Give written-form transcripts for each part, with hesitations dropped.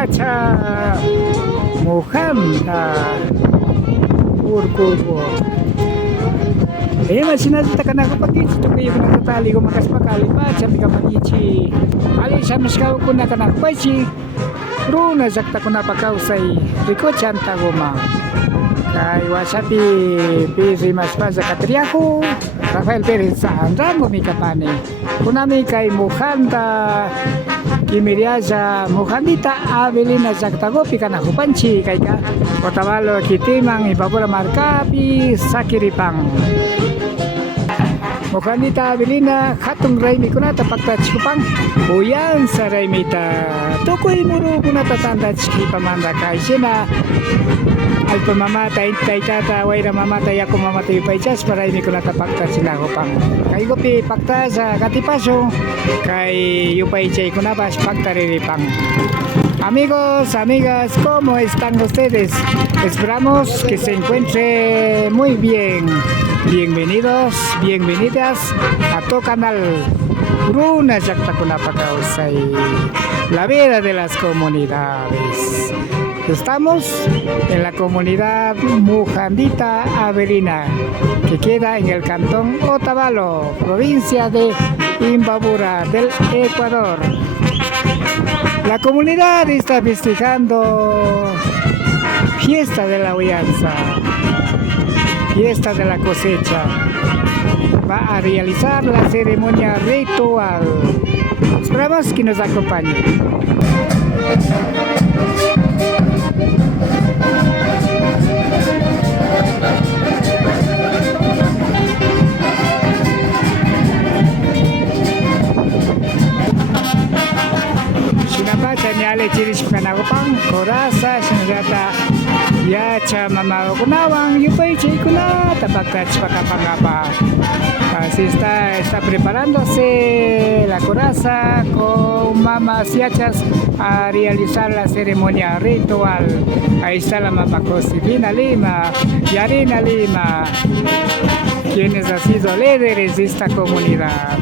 pacha mojanta urkubo. Sinasita ka na kapatid, ito kayo natatali ko makaspakali pa, sabi ka manichi. Ali sa miskaw ko na kanakpachi, runa zakta ko na pakausay, riko chanta goma. Kay wasati pisi mas pa sa katriako, Rafael Perez sa andam mikapane. Kunami kay Mujanda Kimiriaza Mujandita Avelina Zaktago Pikana Hupanchi kay ka Otavalo Kitimang Ibabura Markapi Sakiripang Mujandita Avelina Hatung Raimi Kunata Paktach Kupang Uyan sa Raimita Tukoy Muru Kunata Tanda Chiki Pamanda kay Sina Alpa mamatay, tata, waira mamatay ako mamatay pa ijas para hindi ko natapakta sila ko pang. Kay ko pi pakta sa katipaso, kay yupay chay ko na pas pakta riripang. Amigos, amigas, ¿cómo están ustedes? Esperamos que se encuentre muy bien. Bienvenidos, bienvenidas a tu canal. Runa Yakta Kunapakausay, la vida de las comunidades. Estamos en la comunidad Mujandita Avelina, que queda en el cantón Otavalo, provincia de Imbabura, del Ecuador. La comunidad está festejando fiesta de la huillanza, fiesta de la cosecha. Va a realizar la ceremonia ritual. Esperamos que nos acompañe. Sinabaca niale chiris kanakupang korasa sinagata yacha mamaro kunawang yupay chay kuna tapagkach pakapangapa. Así está preparándose la coraza con mamas yachas a realizar la ceremonia ritual. Ahí está la mama Josefina Lima, Yarina Lima, quienes han sido líderes de esta comunidad.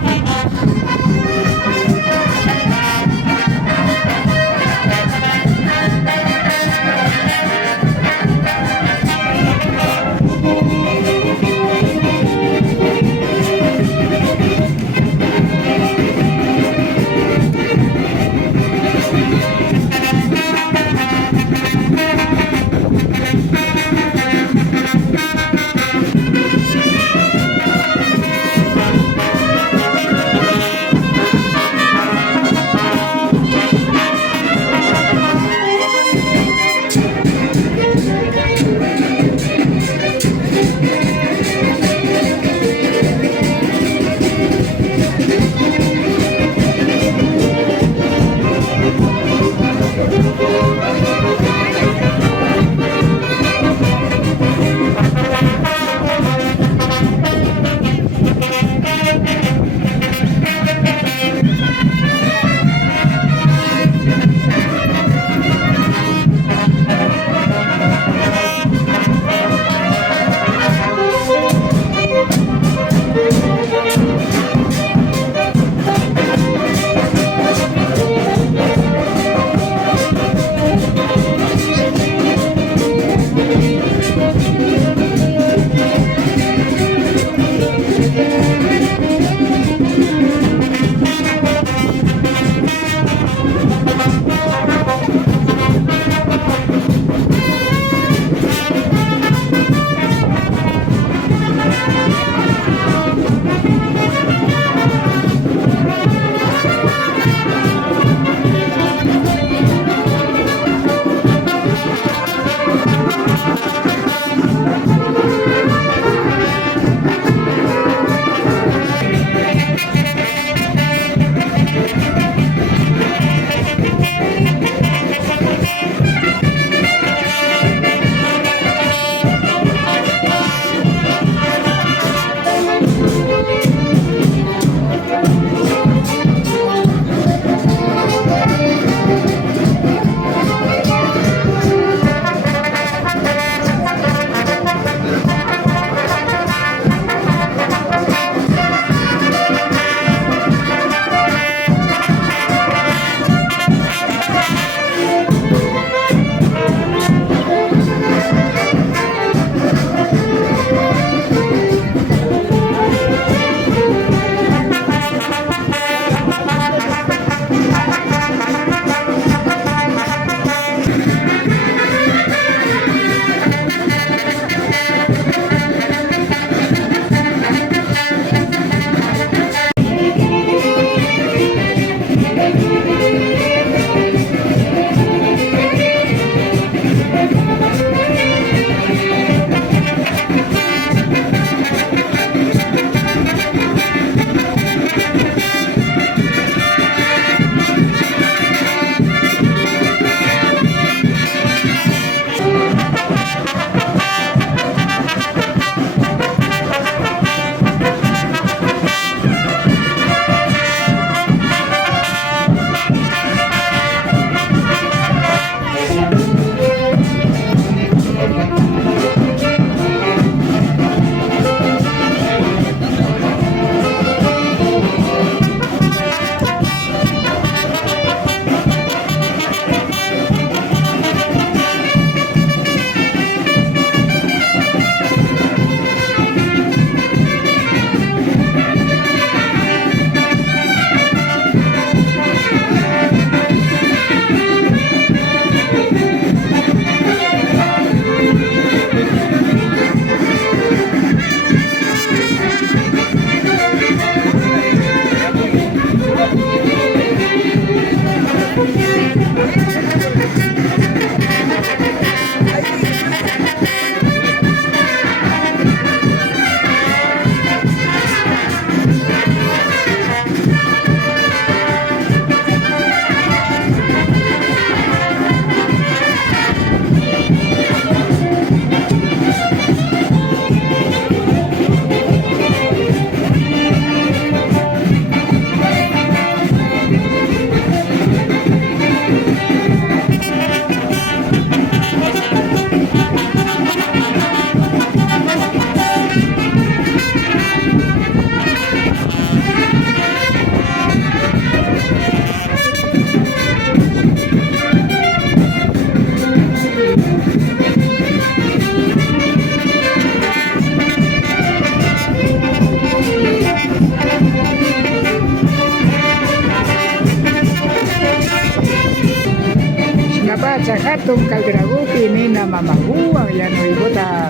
pacha hatun calderagupi nina mamaguan yano ibota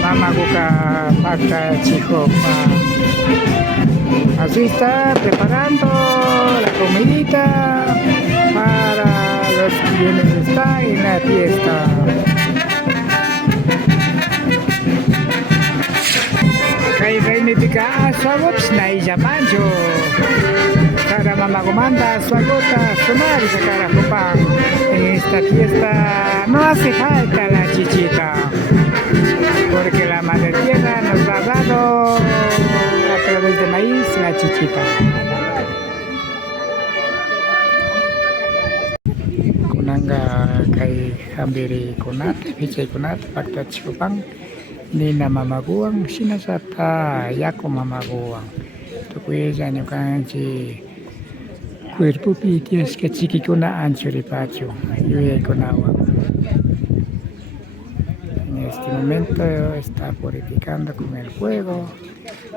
mamaguka pacta chijopa. Así está preparando la comidita para los quienes están en la fiesta. Kay Remy Pica Aswagops na Ijapancho. Cara mamá comanda Aswagota sonar y sacar a Jopán. En esta fiesta no hace falta la chichita, porque la madre tierra nos ha dado a través de maíz la chichita. Kunanga kay hambiri kunat, pichay kunat, pakta chikupang. Nina mamaguang sinasata yako mamaguang. Tukuya nyo kanchi cuerpo pitias que chiqui kuna ancho ripacho. Yuye kunawang. En este momento está purificando con el fuego,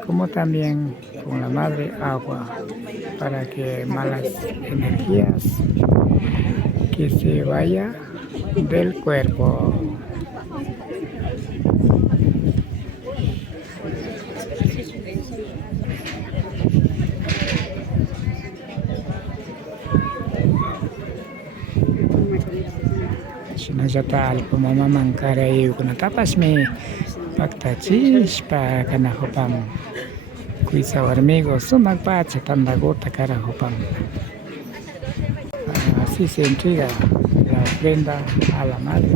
como también con la madre agua, para que malas energías que se vaya del cuerpo. Sinasata alpo mamamang karayo ko na tapas may pagtachis pa kanahopang kuisa warmigo sumagpat sa tandagota karahopang. Así se entrega la ofrenda a la madre.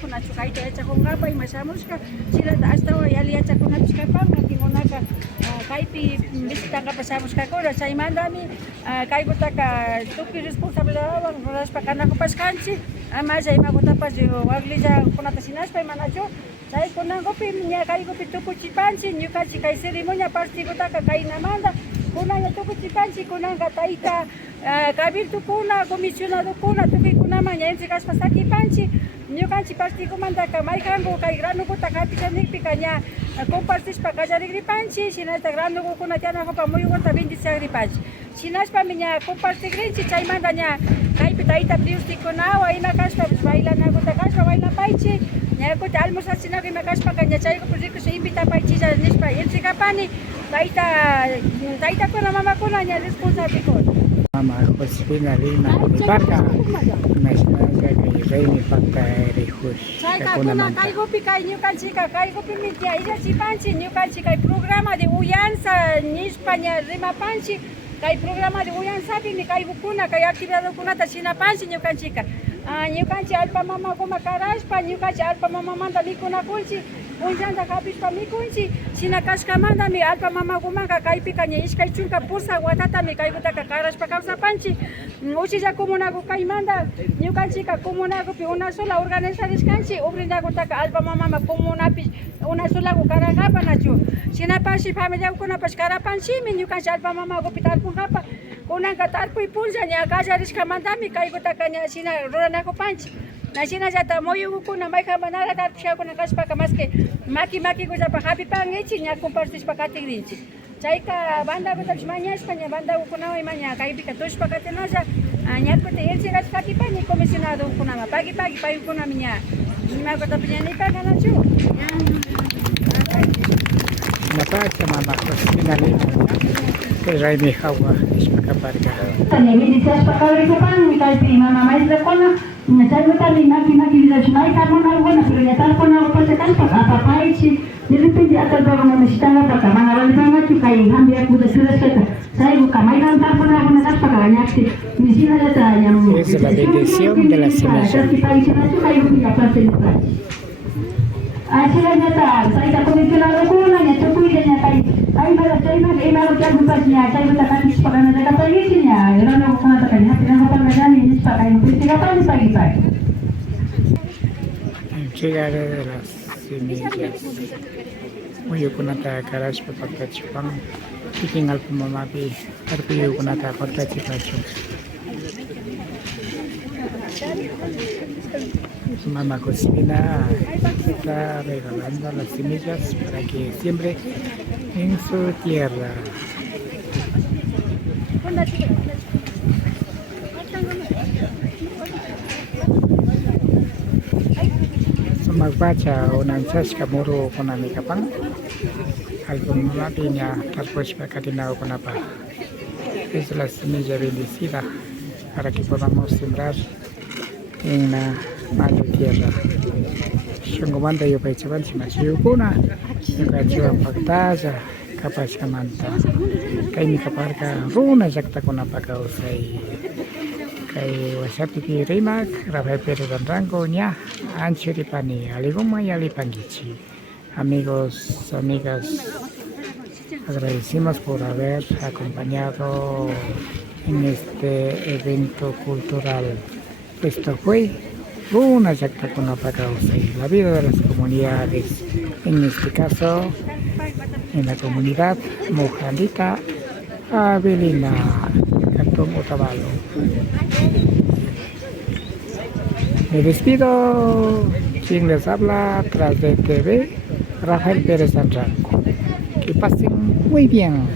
Kuna chukaita echa kungapa y masamuska sila hasta hoy ali echa kuna chukapa ngati ngonaka kaipi bisitanga pasamuska kora sai mandami kai kutaka tuki responsabilidad ras pakana ko paskanchi ama sai magota pas yo waglija kuna tasinas pa manacho sai kuna gopi nya kai gopi tuku chipanchi nyuka chikai ceremonia parti kutaka kai namanda kuna ya tuku chipanchi kuna ngataita kabir tukuna comisionado kuna tuki kuna manya enzi kas pasaki panchi Nyukanchi parti kumanda ka mai kango kai grano ko takati kani pikanya compartis pa kajari gripanchi sinas ta grano ko kuna tiana ko pa muy ko ta 26 gripanchi sinas pa minya comparti grinchi chai manda nya kai pitaita priusti kona wa ina kaspa baila na ko ta kaspa baila paichi nya ko ta almosa sina que me kaspa kanya chai ko priko se invita paichi ja nispa yensi kapani taita ko na mama ko na nya responsable ko Mama Josefina Lima de Barca, Nacional de Reini Pacta Erejus. Saika kuna kai gopi kai nyukanchika kai gopi mitia ija chipanchi nyukanchika programa de uyansa ni España rima panchi kai programa de uyansa ni kai bukuna kai actividad kuna ta china panchi nyukanchika nyukanchi alpa mama kuma karashpa nyukanchi alpa mama manda mikuna kunchi unjanda kapishpa mikunchi china kashka manda mi alpa mama kuma kai pikanya ishkai chunka pusa watata mi kai kutaka karashpa kausa panchi uchilla comunago kai manda nyukanchika comunago pi una sola organización kanchi obrinda kutaka alpa mama comunapi una sola kukaragapa nacho china pashi familia kuna pashkara panchi mi nyukanchi alpa mama gopital pungapa kuna katarpu ipunja nya kajarishka mandami kai kutaka nya china roranako panchi na china jata moyu kuna mai kamanara tarpsha kuna kashpa kamaske maki kuja pa happy pangechi nya compartis pa katigrinchi chaika banda ko tapshmanya España banda kuna wa imanya kai pika tosh pa katenaja nya ko te elsi gas paki pa ni comisionado kuna ma pagi pa kuna minya ni ma ko tapnya ni pa kana chu Na pacha mama Josefina Lima de Reini Hawa Ispacaparca. Tanya ini saya pakai kupan kai pi mama mai lekona saya tadi maki bisa cuma kamu naruh na pilih telepon aku pasakan pas apa sih jadi pergi atas bawah mesti tangga pakai mana orang tangga tu kai ambil aku dah sudah kata saya buka mai kan telepon aku nak pakai banyak sih di sini ada tanya Es la bendición de la semilla. kita di sana tu kai punya pasal Asyik nyata, saya tak boleh keluar aku nanya cukui dia nyata. Saya baru email ucap bupasnya, saya bertahan di sepakan ada kata isinya. Orang nak mengatakan hati yang apa macam ini sepakan itu apa ini pagi-pagi. Entrega de las semillas. Uyukunata Karash Papachupang, Picking Alpumamapi, Arpuyukunata Portachipachu. Mamá Cocina está regalando las semillas para que siembre en su tierra. Magbaca unang saska muro ko na ni kapang album natin tapos pagkatinaw ko na pa es la semilla bendecida para que podamos sembrar en la madre tierra. Shungumanda yo pa chaban si masiyo ko na yung kachuan pagtaja kapas kamanta kay ni kaparka runa jakta ko na pagkausay kay wasapiki Rimac, Rafael Pérez Rango, ña, Anchiripani, Aligoma y Alipanguichi. Amigos, amigas, agradecimos por haber acompañado en este evento cultural. Esto fue una yacta con la vida de las comunidades, en este caso, en la comunidad Mojandita Avelina, Cantón Otavalo. Me despido, quien les habla tras de TV, Rafael Pérez Rango. Que pasen muy bien.